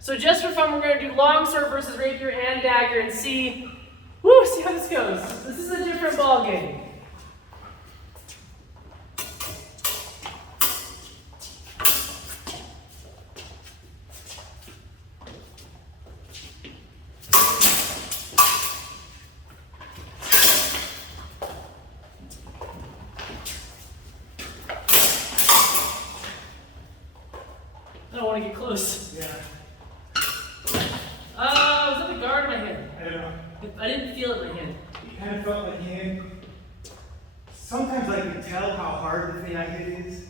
So just for fun, we're going to do Longsword versus Rapier and Dagger and see how this goes. This is a different ball game. I don't want to get close. Yeah. Was that the guard in my hand? I don't know. I didn't feel it in my hand. It kind of felt my hand. Sometimes I can tell how hard the thing I hit is,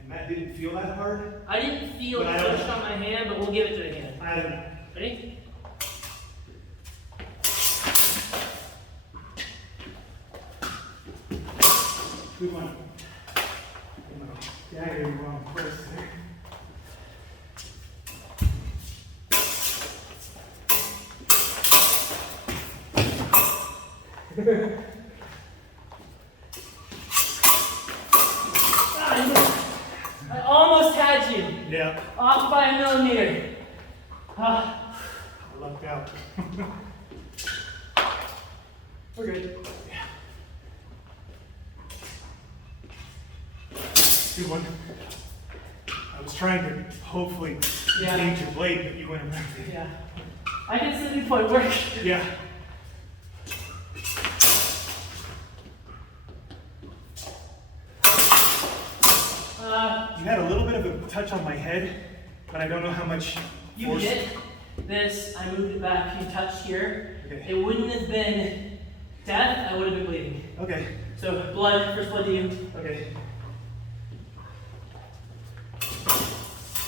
and that didn't feel that hard. I didn't feel it push on my hand, but we'll give it to the hand. I don't know. Ready? Good one. Dagger in the wrong place there. I almost had you. Yeah. Off by a millimeter. I lucked out. We're good. Yeah. Good one. I was trying to hopefully change your blade, but you went around it. Yeah. I can see the point work. Yeah. You had a little bit of a touch on my head, but I don't know how much You force. hit this, I moved it back, you touched here. Okay. It wouldn't have been death, I would have been bleeding. Okay. So blood, first blood to you. Okay.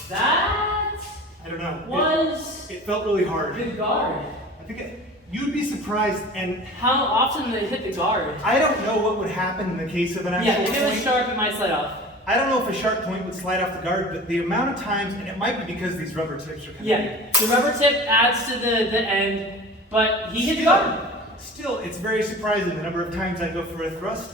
That I don't know. was It felt really hard. the guard. I think you'd be surprised, and How often did it hit the guard? I don't know what would happen in the case of an Yeah, actual if it was point. sharp, it might slide off. I don't know if a sharp point would slide off the guard, but the amount of times, and it might be because these rubber tips are kind Yeah, the rubber tip adds to the end, but he hit the guard. Still, it's very surprising the number of times I go for a thrust,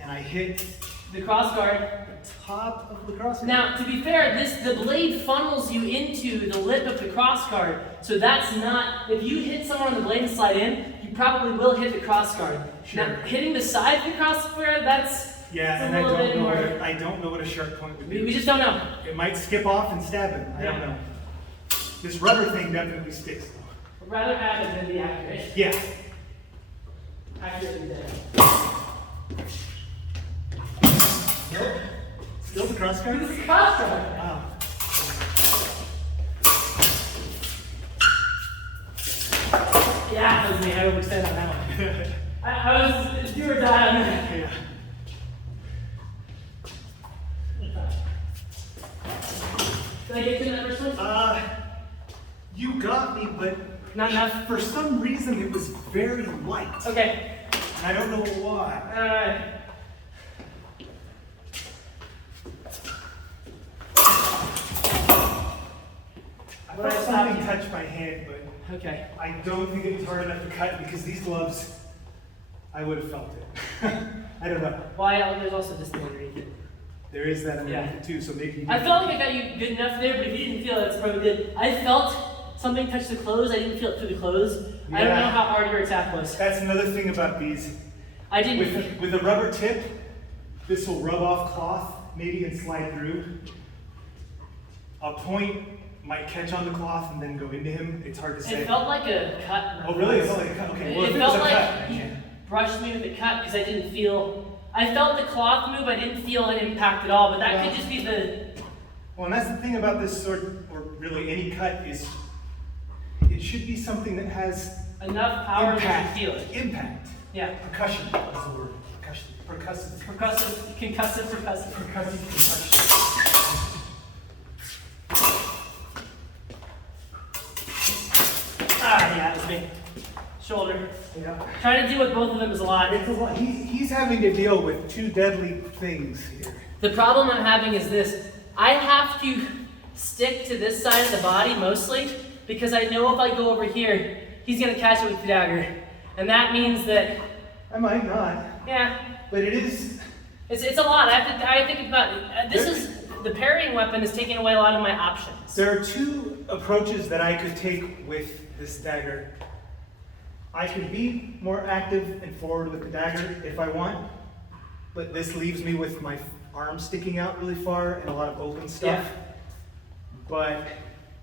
and I hit The cross guard. the top of the crosshair. Now, to be fair, the blade funnels you into the lip of the cross guard, so that's not, if you hit someone on the blade and slide in, you probably will hit the cross guard. Sure. Now, hitting the side of the cross guard, that's Yeah, and a I little bit don't know more. I don't know what a sharp point would We be. just don't know. It might skip off and stab him. I don't Yeah. know. This rubber thing definitely sticks. I'd rather have it than be accurate. Yeah. Accurate than dead. Nope. Still the cross guard? This is the cross guard. Wow. Yeah, that was me. I overextended on that one. I was do or die on that. Yeah. Did I get you in that first one? You got me, but Not enough? for some reason it was very light. Okay. And I don't know why. Alright. I What I felt stopped something you. touch my hand, but Okay. I don't think it was hard enough to cut because these gloves, I would have felt it. I don't know. Why? There's also this thing underneath it. There is that underneath Yeah. it too, so maybe you I felt like I got you good enough there, but if you didn't feel it, it's probably good. I felt something touch the clothes. I didn't feel it through the clothes. I don't Yeah. know how hard your attack was. That's another thing about these. I didn't. With a rubber tip, this will rub off cloth, maybe and slide through. A point might catch on the cloth and then go into him. It's hard to say. It felt like a cut. Oh, really? It felt like a cut? Okay, well, It if it was felt a like cut, he yeah. brushed me with a cut because I didn't feel. I felt the cloth move. I didn't feel an impact at all. But that could just be the. Well, and that's the thing about this sword, or really any cut, is it should be something that has Enough power impact. to feel it. Impact. Yeah. Percussion is the word. Percussion. Percussive. Percussive, concussive. Percussive percussion. Ah, yeah, it was me. Shoulder. Yeah. Trying to deal with both of them is a lot. It's a lot. He's having to deal with two deadly things here. The problem I'm having is this. I have to stick to this side of the body mostly because I know if I go over here, he's going to catch it with the dagger. And that means that, I might not, yeah, but it is. it's a lot. I have to think about it. the parrying weapon is taking away a lot of my options. There are two approaches that I could take with this dagger. I could be more active and forward with the dagger if I want, but this leaves me with my arm sticking out really far and a lot of open stuff. Yeah. But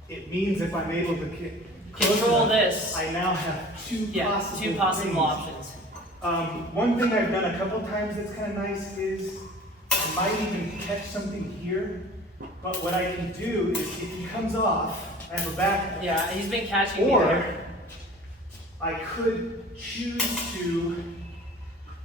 it means if I'm able to Control this. I now have two possible things. Options. One thing I've done a couple times that's kind of nice is I might even catch something here, but what I can do is if he comes off, I have a backup. Yeah, he's been catching me Or there. I could choose to,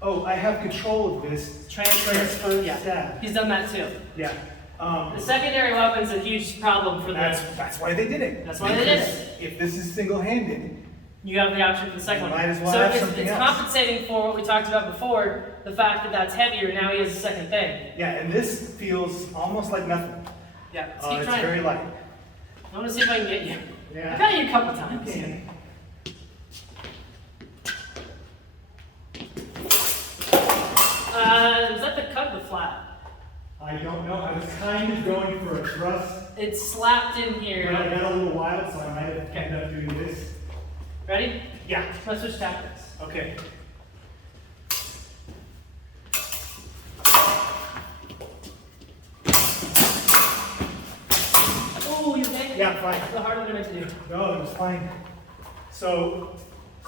I have control of this. Transfer. Yeah, stab. he's done that too. Yeah. The secondary weapon's a huge problem for them. That's why they did it. That's why they did it. If this is single-handed, You have the option for the second one. Might as well so have it's, something it's else. compensating for what we talked about before, the fact that that's heavier, now he has a second thing. yeah, and this feels almost like nothing. Yeah, let's keep It's trying. very light. I want to see if I can get you. Yeah. I've got you a couple times. Okay. Was that the cut or the flat? I don't know. I was kind of going for a thrust, It's slapped in but here. I got a little wild, so I might have ended up doing this. Ready? Yeah. Let's switch tactics. Okay. Oh, you okay? Yeah, fine. That's the harder than I meant to do. No, it was fine. So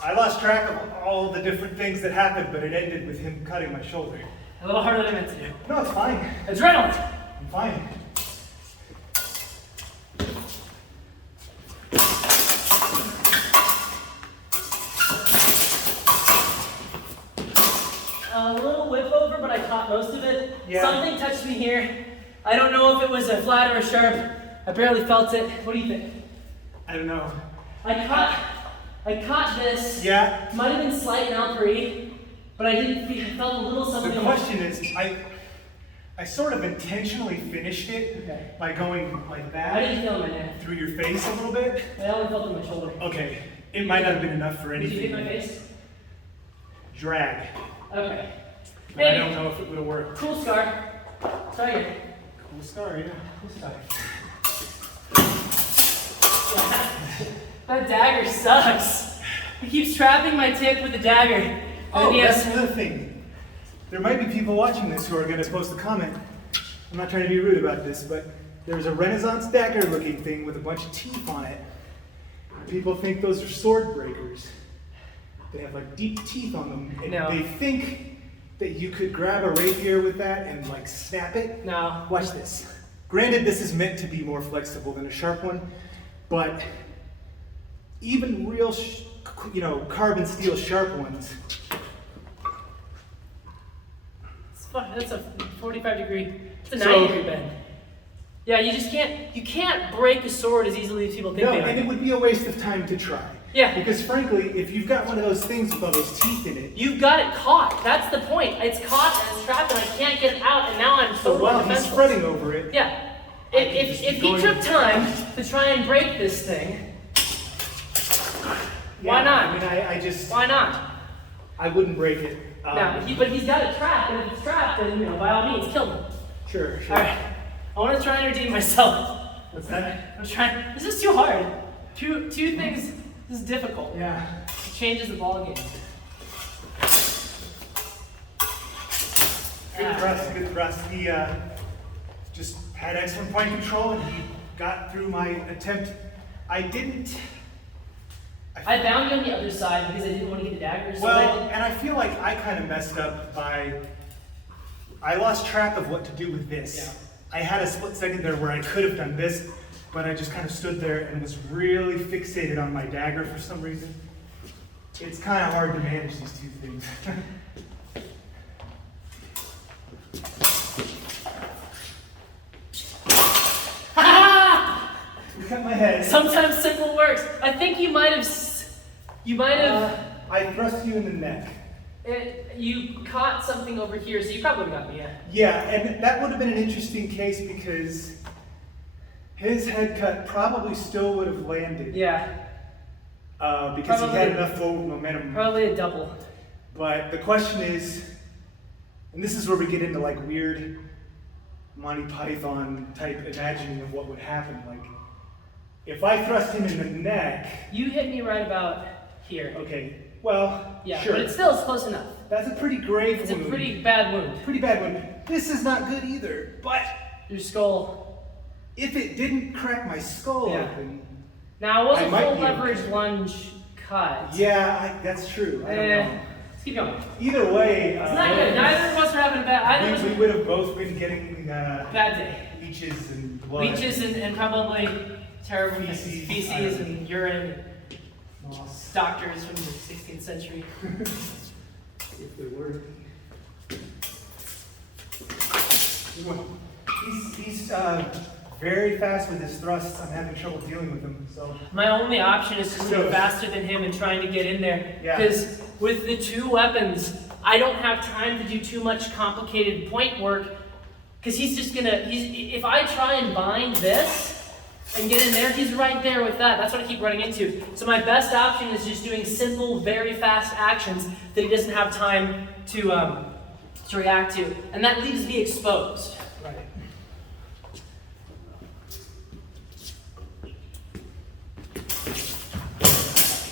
I lost track of all the different things that happened, but it ended with him cutting my shoulder. A little harder than I meant to do. No, it's fine. Adrenaline! I'm fine. A little whip over, but I caught most of it. Yeah. Something touched me here. I don't know if it was a flat or a sharp. I barely felt it. What do you think? I don't know. I caught this. Yeah. Might have been slight in L3, but I didn't feel, I felt a little something. The question is, I sort of intentionally finished it Okay. by going like I that didn't feel it in my neck. through your face a little bit. I only felt it in my shoulder. Okay. It might not have been enough for Did you anything. hit my face? Drag. Okay. But I don't know if it would have worked. Cool scar. Try it. Cool scar, yeah. Cool scar. That dagger sucks. He keeps trapping my tip with the dagger. Oh, And he that's has- another thing. There might be people watching this who are going to post a comment. I'm not trying to be rude about this, but there's a Renaissance dagger looking thing with a bunch of teeth on it. People think those are sword breakers. They have like deep teeth on them. And No. they think that you could grab a rapier with that and like snap it. No. Watch this. Granted, this is meant to be more flexible than a sharp one, but even real, carbon steel sharp ones. It's fun. That's a 45 degree. It's a So- 90 degree bend. Yeah, you just can't. You can't break a sword as easily as people think No, they are. and it would be a waste of time to try. Yeah. Because frankly, if you've got one of those things with all those teeth in it, You've got it caught. That's the point. It's caught and it's trapped, and I can't get it out. And now I'm so so while he's defenseless. spreading over it, Yeah. I can If just if keep he going. took time to try and break this thing, why yeah, not? I mean, why not? I wouldn't break it. But he's got it trapped, and if it's trapped, then by all means, kill him. Sure. All right. I want to try and redeem myself. What's that? I'm trying. This is too hard. Two things. This is difficult. Yeah. It changes the ball game. Good thrust. He just had excellent point control, and he got through my attempt. I I bound you on the other side because I didn't want to get the dagger. So Well, and I feel like I kind of messed up I lost track of what to do with this. Yeah. I had a split second there where I could have done this, but I just kind of stood there and was really fixated on my dagger for some reason. It's kind of hard to manage these two things. You cut my head. sometimes simple works. I think you might have. I thrust you in the neck. You caught something over here, so you probably got me. Yeah. Yeah, and that would have been an interesting case because his head cut probably still would have landed. Yeah. Because Probably. he had enough forward momentum. Probably a double. But the question is, and this is where we get into like weird Monty Python type imagining of what would happen. Like, if I thrust him in the neck, You hit me right about here. okay, well, Yeah, sure. but it's still close enough. That's a pretty grave It's a wound. pretty bad wound. Pretty bad wound. This is not good either. But Your skull. if it didn't crack my skull Yeah. open, Now, it was I a might full be leverage okay. lunge cut. that's true. I don't know. Let's keep going. Either way, It's not good. Neither of us are having a bad. Either of we us would have both been getting bad day. leeches and blood. Leeches and probably terrible Feces. feces and urine. Moss. Doctors from the 16th century. If there were. He's very fast with his thrusts. I'm having trouble dealing with him. So My only option is to Who go knows? faster than him and trying to get in there. Yeah. Because with the two weapons, I don't have time to do too much complicated point work. Because he's just gonna, if I try and bind this and get in there, he's right there with that. That's what I keep running into. So my best option is just doing simple, very fast actions that he doesn't have time to react to. And that leaves me exposed. right.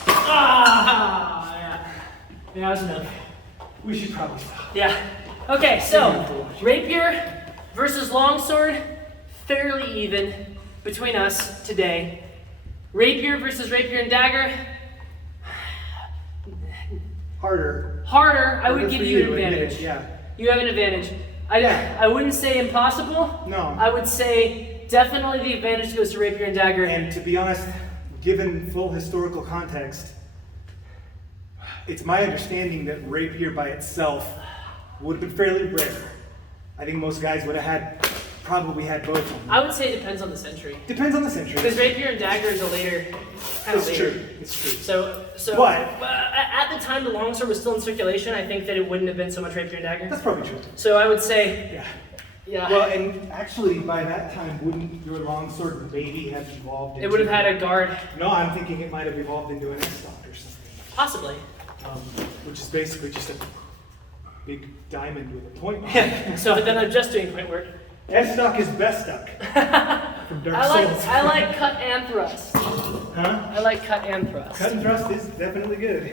Ah, yeah. Yeah, that was enough. We should probably stop. Yeah. Okay, so Rapier versus Longsword, fairly even between us today. Rapier versus Rapier and Dagger, Harder. harder. I would Harder give for you an admit it, advantage. Yeah. You have an advantage. I wouldn't say impossible. No. I would say definitely the advantage goes to Rapier and Dagger. And to be honest, given full historical context, it's my understanding that rapier by itself would have been fairly rare. I think most guys would have probably had both of them. I would say it depends on the century. Depends on the century. Because Rapier and Dagger is a later, kind of It's later. true. It's true. So But- at the time the longsword was still in circulation, I think that it wouldn't have been so much Rapier and Dagger. That's probably true. So I would say, Yeah. yeah, Well, and actually, by that time, wouldn't your longsword maybe have evolved? it would have had a guard, No, I'm thinking it might have evolved into an S-stock or something, possibly. which is basically just a big diamond with a point on it. Yeah. So then I'm just doing point work. S-stock is best stock. From Dark Souls. I like cut and thrust. Huh? I like cut and thrust. Cut and thrust is definitely good.